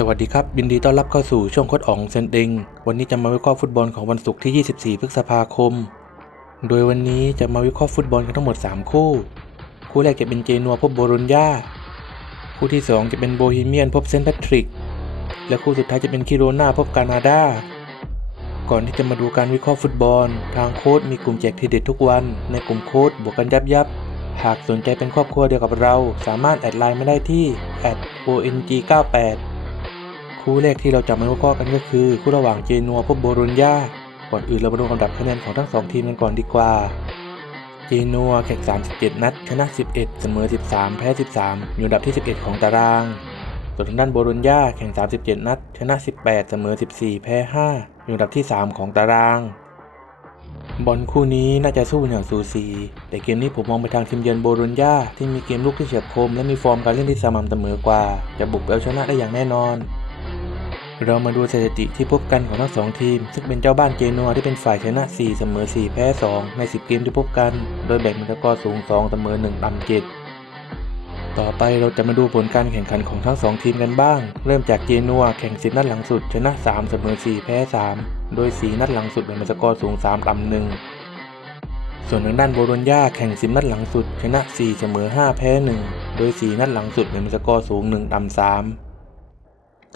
สวัสดีครับยินดีต้อนรับเข้าสู่ช่วงโคดอ่องเซนติงวันนี้จะมาวิเคราะห์ฟุตบอลของวันศุกร์ที่ 24 พฤษภาคม โดยวันนี้จะมาวิเคราะห์ฟุตบอลกันทั้งหมด 3 คู่ คู่แรกจะเป็นเจนัวพบโบโรญญาคู่ที่ 2 จะเป็นโบฮีเมียนพบเซนต์แพทริก และคู่สุดท้ายจะเป็นคิโรนาพบกานาดาก่อนที่จะมาดูการวิเคราะห์ฟุตบอล ทางโค้ดมีกลุ่มแจกทีเด็ดทุกวัน ในกลุ่มโค้ดบวกกันยับยับหากสนใจเป็นครอบครัวเดียวกับเรา สามารถแอดไลน์มาได้ที่ @ong98 คู่แรกที่เราจะมาวิเคราะห์กันก็คือคู่ระหว่างเจนัวพบโบโรญญาก่อนอื่นเรามาดูลำดับคะแนนของทั้งสองทีมกันก่อนดีกว่า เจนัวแข่ง 37 นัด ชนะ 11 เสมอ 13 แพ้ 13 อยู่อันดับที่ 11 ของตาราง ส่วนทางด้านโบโรญญาแข่ง 37 นัด ชนะ 18 เสมอ 14 แพ้ 5 อยู่อันดับที่ 3 ของตาราง บอลคู่นี้น่าจะสู้อย่างสูสี แต่เกมนี้ผมมองไปทางทีมเยือนโบโรญญาที่มีเกมลุกที่เฉียบคม และมีฟอร์มการเล่นที่สม่ำเสมอกว่า จะบุกเอาชนะได้อย่างแน่นอน เรามาดูสถิติที่พบกันของทั้งสองทีม ซึ่งเป็นเจ้าบ้านเจนัวที่เป็นฝ่ายชนะ 4 เสมอ 4 แพ้ 2 ใน 10 เกมที่พบกัน โดยแบ่งเป็นสกอร์สูง 2 เสมอ 1 ต่ำ 7 ต่อไปเราจะมาดูผลการแข่งขันของทั้ง 2 ทีมกันบ้าง เริ่มจากเจนัวแข่ง10นัดหลังสุด ชนะ 3 เสมอ 4 แพ้ 3 โดย 4 นัดหลังสุดแบ่งเป็นสกอร์สูง 3 ต่ำ 1 ส่วนทางด้านโบโรญญาแข่ง10นัดหลังสุด ชนะ 4 เสมอ 5 แพ้ 1 โดย 4 นัดหลังสุดแบ่งเป็นสกอร์สูง 1 ต่ำ 3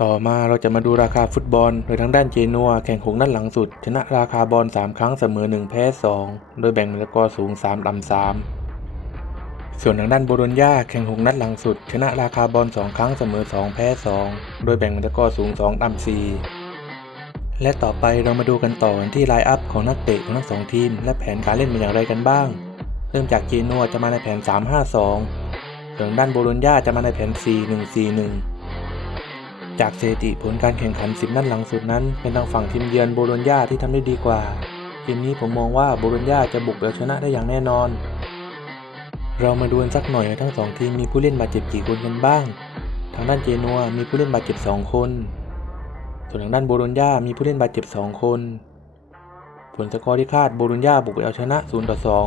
ต่อมาเราจะมาดูราคาฟุตบอล โดยทางด้านเจนัวแข่ง6นัดหลังสุด ชนะราคาบอล 3 ครั้งเสมอ 1 แพ้ 2 โดยแบ่งเป็นสกอสูง 3 ต่ำ 3ส่วนทางด้านโบโลญญาแข่ง6นัดหลังสุด ชนะราคาบอล 2 ครั้งเสมอ 2 แพ้ 2 โดยแบ่งเป็นสกอสูง 2 ต่ำ 4 และต่อไปเรามาดูกันต่อกันที่ไลน์อัพของนักเตะของทั้งสองทีม และแผนการเล่นเป็นอย่างไรกันบ้าง เริ่มจากเจนัวจะมาในแผน 3-5-2ส่วนทางด้านโบโลญญาจะมาในแผน 4-1-4-1 จากสถิติผลการแข่งขัน 10 นัดหลังสุดนั้น เป็นทางฝั่งทีมเยือนโบโลญญาที่ทำได้ดีกว่าเกมนี้ผมมองว่าโบโลญญาจะบุกเอาชนะได้อย่างแน่นอน เรามาดูกันสักหน่อยว่าทั้งสองทีมมีผู้เล่นบาดเจ็บกี่คนกันบ้าง ทางด้านเจนัวมีผู้เล่นบาดเจ็บ 2 คน ส่วนทางด้านโบโลญญามีผู้เล่นบาดเจ็บ 2 คน ผลสกอร์ที่คาดโบโลญญาบุกไปเอาชนะ0ต่อ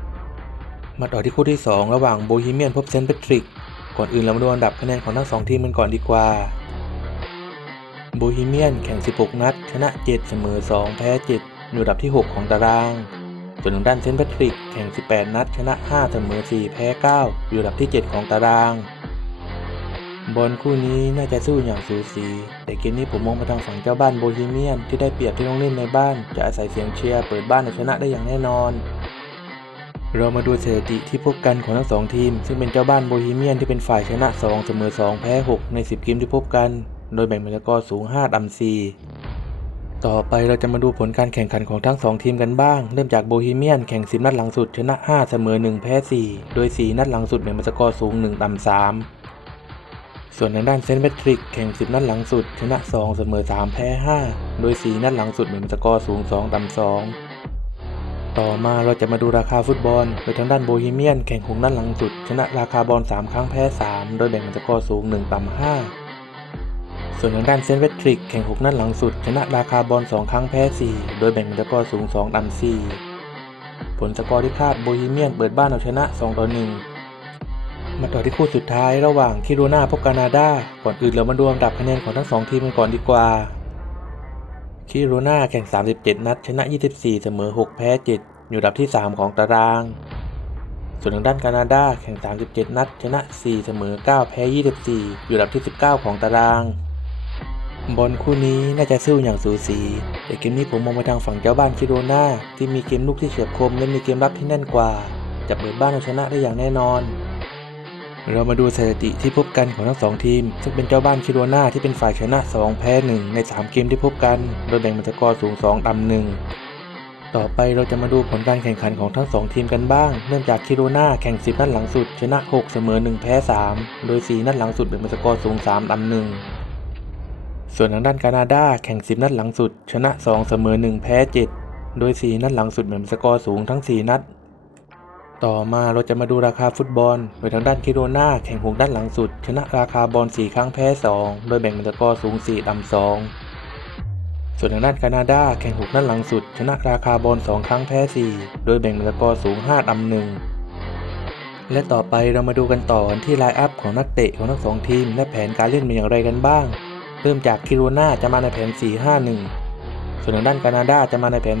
2มาต่อที่คู่ที่ 2 ระหว่างโบฮีเมียนพบเซนต์แพทริกก่อนอื่นเรามาดูอันดับคะแนนของทั้งสองทีมกันก่อนดีกว่า โบฮีเมียนแข่ง 16 นัด ชนะ 7 เสมอ 2 แพ้ 7 อยู่อันดับที่ 6 ของตาราง ส่วนทางด้านเซนต์แพทริกแข่ง 18 นัด ชนะ 5 เสมอ 4 แพ้ 9 อยู่อันดับที่ 7 ของตาราง บอลคู่นี้น่าจะสู้อย่างสูสี แต่เกมนี้ผมมองไปทางฝั่งเจ้าบ้านโบฮีเมียนที่ได้เปรียบที่ต้องเล่นในบ้าน จะอาศัยเสียงเชียร์เปิดบ้านเอาชนะได้อย่างแน่นอนเรามาดูสถิติที่พบกันของทั้งสองทีม ซึ่งเป็นเจ้าบ้านโบฮีเมียนที่เป็นฝ่ายชนะ 2 เสมอ 2 แพ้ 6 ใน 10 เกมที่พบกัน โดยแบ่งเป็นสกอร์สูง 5 ต่ำ 4 ต่อไปเราจะมาดูผลการแข่งขันของทั้ง 2 ทีมกันบ้าง เริ่มจากโบฮีเมียนแข่ง 10 นัดหลังสุดชนะ 5 เสมอ 1 แพ้ 4 โดย 4 นัดหลังสุดแบ่งเป็นสกอร์สูง 1 ต่ำ 3 ส่วนทางด้านเซนต์แพทริกแข่ง 10 นัดหลังสุด ชนะ 2 เสมอ 3 แพ้ 5 โดย 4 นัดหลังสุดแบ่งเป็นสกอร์สูง 2 ต่ำ 2ต่อมาเราจะมาดูราคาฟุตบอล โดยทางด้านโบฮีเมียนแข่ง6นัดหลังสุด ชนะราคาบอล3 ครั้งแพ้ 3 โดยแบ่งเป็นสกอร์สูง 1 ต่ำ5 ส่วนทางด้านเซนเวตทริกแข่ง6นัดหลังสุด ชนะราคาบอล 2 ครั้งแพ้ 4 โดยแบ่งเป็นสกอร์สูง 2 ต่ำ 4 ผลสกอร์ที่คาดโบฮีเมียนเปิดบ้านเอาชนะ 2 ต่อ 1 มาต่อที่คู่สุดท้ายระหว่างคิโรนาพบกานาดา ก่อนอื่นเรามาดูอันดับคะแนนของทั้งสองทีมกันก่อนดีกว่า คิโรนาแข่ง 37 นัด ชนะ 24 เสมอ 6 แพ้ 7 อยู่อันดับที่ 3 ของตาราง ส่วนทางด้านกานาดาแข่ง 37 นัด ชนะ 4 เสมอ 9 แพ้ 24 อยู่อันดับที่ 19 ของตาราง บอลคู่นี้น่าจะสู้อย่างสูสี แต่เกมนี้ผมมองไปทางฝั่งเจ้าบ้านคิโรนาที่มีเกมลุกที่เฉียบคมและมีเกมรับที่แน่นกว่า จะเปิดบ้านเอาชนะได้อย่างแน่นอน เรามาดูสถิติที่พบกันของทั้งสองทีม ซึ่งเป็นเจ้าบ้านคิโรนาที่เป็นฝ่ายชนะ 2 แพ้ 1 ใน 3 เกมที่พบกัน โดยแบ่งเป็นสกอร์สูง 2ต่ำ1ต่อไปเราจะมาดูผลการแข่งขันของทั้ง 2 ทีมกันบ้าง เริ่มจากคิโรนาแข่ง 10 นัดหลังสุด ชนะ 6 เสมอ 1 แพ้ 3 โดย 4 นัดหลังสุดแบ่งเป็นสกอร์สูง 3ต่ำ1 ส่วนทางด้านกานาดาแข่ง 10 นัดหลังสุด ชนะ 2 เสมอ 1 แพ้ 7 โดย 4 นัดหลังสุดแบ่งเป็นสกอร์สูงทั้ง 4 นัด ต่อมาเราจะมาดูราคาฟุตบอล โดยทางด้านคิโรนาแข่ง 6 นัดหลังสุด ชนะราคาบอล 4 ครั้งแพ้ 2 โดยแบ่งเป็นสกอร์สูง 4 ต่ำ 2 ส่วนทางด้านกานาดาแข่ง 6 นัดหลังสุด ชนะราคาบอล 2 ครั้งแพ้ 4 โดยแบ่งเป็นสกอร์สูง 5 ต่ำ 1และต่อไปเรามาดูกันต่อที่ไลน์อัพของนักเตะของทั้งสองทีม และแผนการเล่นเป็นอย่างไรกันบ้าง เริ่มจากคิโรนาจะมาในแผน 451 ส่วนทางด้านแคนาดาจะมาในแผน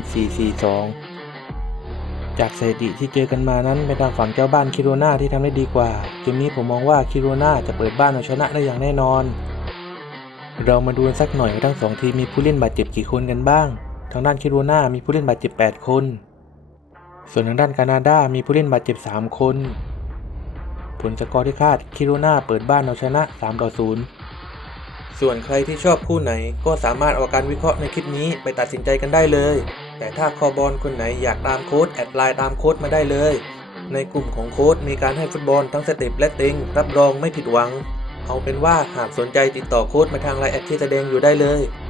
442 จากสถิติที่เจอกันมานั้นเป็นทางฝั่งเจ้าบ้านคิโรนาที่ทำได้ดีกว่า เกมนี้ผมมองว่าคิโรนาจะเปิดบ้านเอาชนะได้อย่างแน่นอน เรามาดูสักหน่อยว่าทั้งสองทีมมีผู้เล่นบาดเจ็บกี่คนกันบ้าง ทางด้านคิโรนามีผู้เล่นบาดเจ็บ 8 คน ส่วนทางด้านแคนาดามีผู้เล่นบาดเจ็บ 3 คน ผลสกอร์ที่คาดคิโรนาเปิดบ้านเอาชนะ3ต่อ0 ส่วนใครที่ชอบคู่ไหนก็สามารถเอาการวิเคราะห์ในคลิปนี้ไปตัดสินใจกันได้เลย แต่ถ้าคอบอลคนไหนอยากตามโค้ดแอดไลน์ตามโค้ดมาได้เลย ในกลุ่มของโค้ดมีการให้ฟุตบอลทั้งสเต็ปและติงรับรองไม่ผิดหวัง เอาเป็นว่าหากสนใจติดต่อโค้ดมาทางไลน์แอดที่แสดงอยู่ได้เลย